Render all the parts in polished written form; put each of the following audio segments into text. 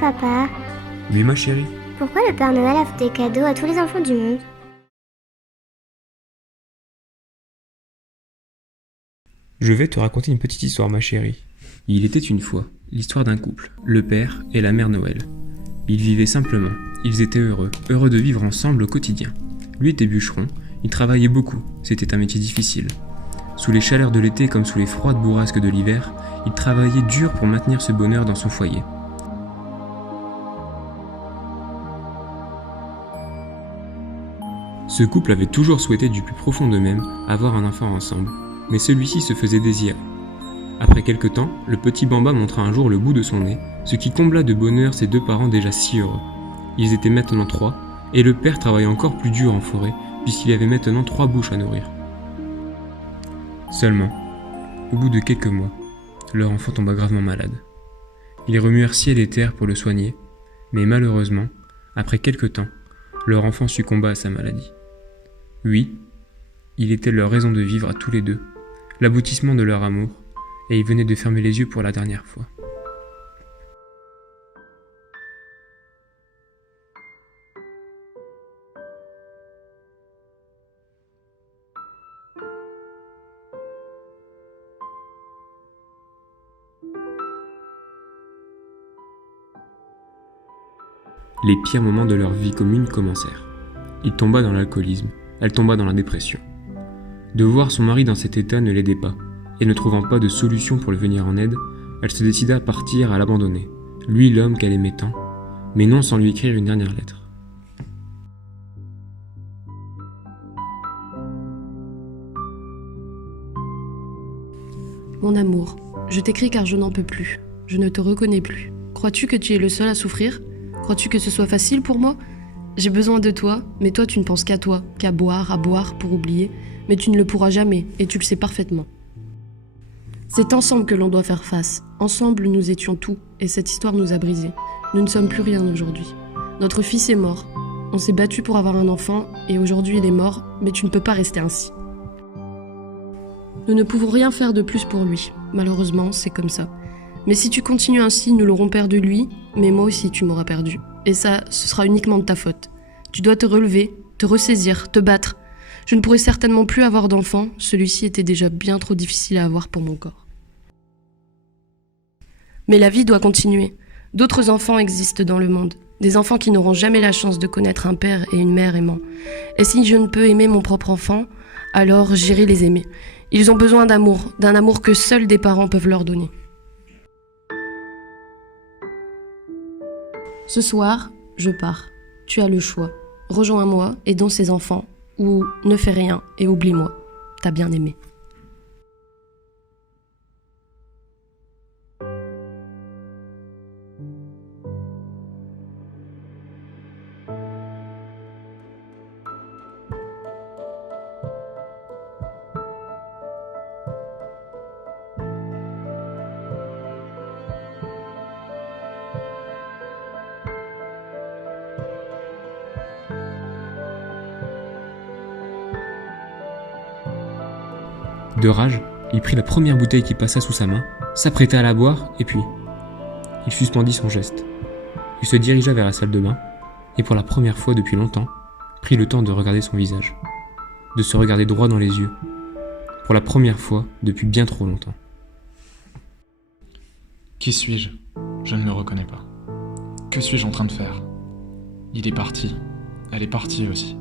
Papa, Oui, ma chérie. pourquoi le Père Noël offre des cadeaux à tous les enfants du monde? Je vais te raconter une petite histoire, ma chérie. Il était une fois l'histoire d'un couple, le père et la mère Noël. Ils vivaient simplement, ils étaient heureux de vivre ensemble au quotidien. Lui était bûcheron, il travaillait beaucoup, c'était un métier difficile. Sous les chaleurs de l'été comme sous les froides bourrasques de l'hiver, il travaillait dur pour maintenir ce bonheur dans son foyer. Ce couple avait toujours souhaité du plus profond d'eux-mêmes avoir un enfant ensemble, mais celui-ci se faisait désirer. Après quelque temps, le petit Bamba montra un jour le bout de son nez, ce qui combla de bonheur ses deux parents déjà si heureux. Ils étaient maintenant 3, et le père travaillait encore plus dur en forêt, puisqu'il avait maintenant 3 bouches à nourrir. Seulement, au bout de quelques mois, leur enfant tomba gravement malade. Ils remuèrent ciel et terre pour le soigner, mais malheureusement, après quelque temps, leur enfant succomba à sa maladie. Oui, il était leur raison de vivre à tous les deux, l'aboutissement de leur amour, et ils venaient de fermer les yeux pour la dernière fois. Les pires moments de leur vie commune commencèrent. Il tomba dans l'alcoolisme, elle tomba dans la dépression. De voir son mari dans cet état ne l'aidait pas, et ne trouvant pas de solution pour le venir en aide, elle se décida à partir, à l'abandonner, lui l'homme qu'elle aimait tant, mais non sans lui écrire une dernière lettre. Mon amour, je t'écris car je n'en peux plus. Je ne te reconnais plus. Crois-tu que tu es le seul à souffrir? Crois-tu que ce soit facile pour moi? J'ai besoin de toi, mais toi tu ne penses qu'à toi, qu'à boire, à boire pour oublier, mais tu ne le pourras jamais, et tu le sais parfaitement. C'est ensemble que l'on doit faire face. Ensemble nous étions tout, et cette histoire nous a brisés. Nous ne sommes plus rien aujourd'hui. Notre fils est mort. On s'est battu pour avoir un enfant, et aujourd'hui il est mort, mais tu ne peux pas rester ainsi. Nous ne pouvons rien faire de plus pour lui. Malheureusement, c'est comme ça. Mais si tu continues ainsi, nous l'aurons perdu lui, mais moi aussi tu m'auras perdu. Et ça, ce sera uniquement de ta faute. Tu dois te relever, te ressaisir, te battre. Je ne pourrai certainement plus avoir d'enfant, celui-ci était déjà bien trop difficile à avoir pour mon corps. Mais la vie doit continuer. D'autres enfants existent dans le monde. Des enfants qui n'auront jamais la chance de connaître un père et une mère aimants. Et si je ne peux aimer mon propre enfant, alors j'irai les aimer. Ils ont besoin d'amour, d'un amour que seuls des parents peuvent leur donner. Ce soir, je pars. Tu as le choix. Rejoins-moi, aidons ces enfants, ou ne fais rien et oublie-moi. T'as bien aimé. De rage, il prit la première bouteille qui passa sous sa main, s'apprêta à la boire, et puis, il suspendit son geste. Il se dirigea vers la salle de bain, et pour la première fois depuis longtemps, prit le temps de regarder son visage, de se regarder droit dans les yeux, pour la première fois depuis bien trop longtemps. Qui suis-je? Je ne me reconnais pas. Que suis-je en train de faire? Il est parti. Elle est partie aussi.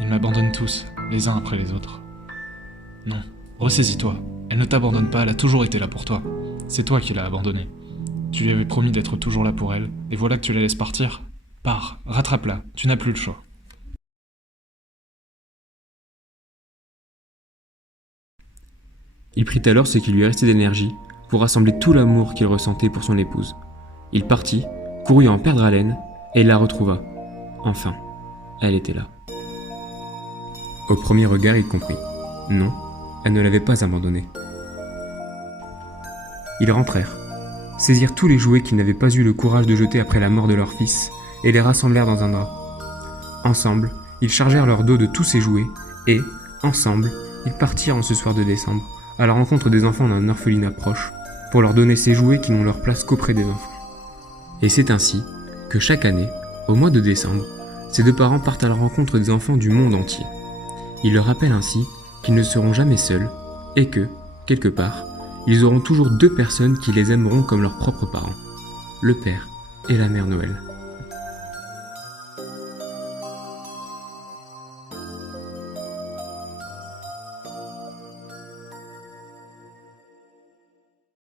Ils m'abandonnent tous, les uns après les autres. Non, ressaisis-toi. Elle ne t'abandonne pas, elle a toujours été là pour toi. C'est toi qui l'as abandonnée. Tu lui avais promis d'être toujours là pour elle, et voilà que tu la laisses partir. Pars, rattrape-la, tu n'as plus le choix. Il prit alors ce qui lui restait d'énergie pour rassembler tout l'amour qu'il ressentait pour son épouse. Il partit, courut à en perdre haleine, et il la retrouva. Enfin, elle était là. Au premier regard, il comprit. Non, elle ne l'avait pas abandonné. Ils rentrèrent, saisirent tous les jouets qu'ils n'avaient pas eu le courage de jeter après la mort de leur fils, et les rassemblèrent dans un drap. Ensemble, ils chargèrent leur dos de tous ces jouets, et, ensemble, ils partirent en ce soir de décembre, à la rencontre des enfants d'un orphelinat proche, pour leur donner ces jouets qui n'ont leur place qu'auprès des enfants. Et c'est ainsi que chaque année, au mois de décembre, ces deux parents partent à la rencontre des enfants du monde entier. Ils leur rappellent ainsi qu'ils ne seront jamais seuls et que, quelque part, ils auront toujours deux personnes qui les aimeront comme leurs propres parents, le Père et la Mère Noël.